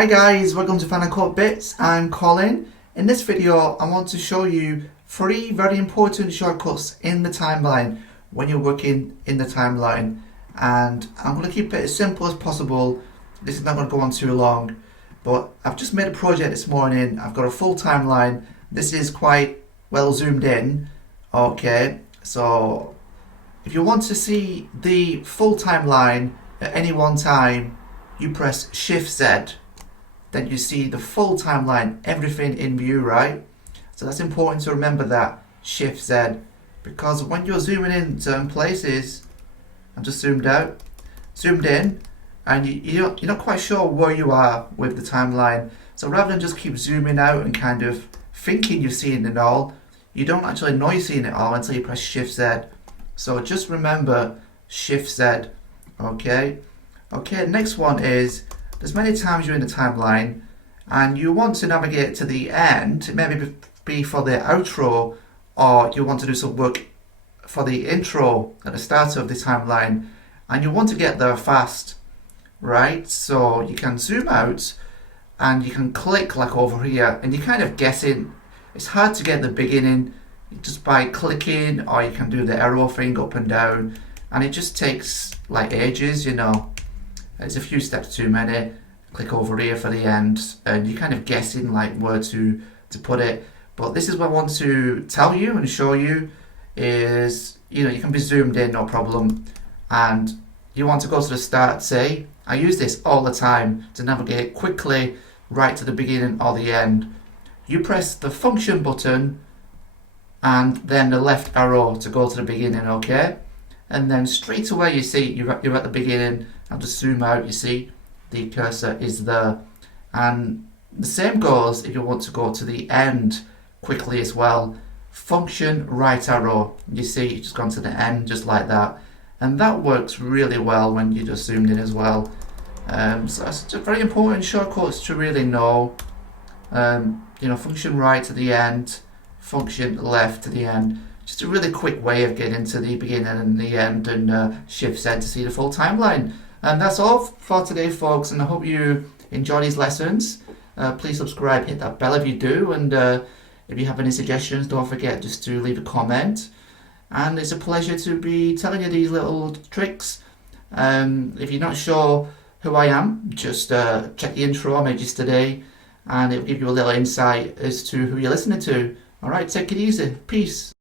Hi guys, welcome to Final Cut Bits. I'm Colin. In this video I want to show you 3 very important shortcuts in the timeline when you're working in the timeline, and I'm going to keep it as simple as possible. This is not going to go on too long, but I've just made a project this morning. I've got a full timeline. This is quite well zoomed in. Okay, so if you want to see the full timeline at any one time, you press Shift Z. Then you see the full timeline, everything in view, right? So that's important to remember, that Shift Z, because when you're zooming in certain places, I'm just zoomed in, and you're not quite sure where you are with the timeline. So rather than just keep zooming out and kind of thinking you're seeing it all, you don't actually know you're seeing it all until you press Shift Z. So just remember Shift Z. Okay, next one is, there's many times you're in the timeline and you want to navigate to the end. It may be for the outro, or you want to do some work for the intro at the start of the timeline, and you want to get there fast, right? So you can zoom out and you can click like over here, and you're kind of guessing. It's hard to get the beginning just by clicking, or you can do the arrow thing up and down, and it just takes like ages, you know. It's a few steps too many. Click over here for the end, and you're kind of guessing like where to put it. But this is what I want to tell you and show you is, you know, you can be zoomed in, no problem, and you want to go to the start. Say, I use this all the time to navigate quickly right to the beginning or the end. You press the function button and then the left arrow to go to the beginning, okay? And then straight away you see you're at the beginning. I'll just zoom out, you see the cursor is there. And the same goes if you want to go to the end quickly as well. Function right arrow, you see you've just gone to the end just like that. And that works really well when you just zoomed in as well. So it's just very important shortcuts to really know. You know, function right to the end, function left to the end. Just a really quick way of getting to the beginning and the end, and Shift Z to see the full timeline. And that's all for today, folks, and I hope you enjoy these lessons. Please subscribe, hit that bell if you do, and if you have any suggestions, don't forget just to leave a comment. And it's a pleasure to be telling you these little tricks. If you're not sure who I am, just check the intro I made yesterday, and it'll give you a little insight as to who you're listening to. Alright, take it easy. Peace.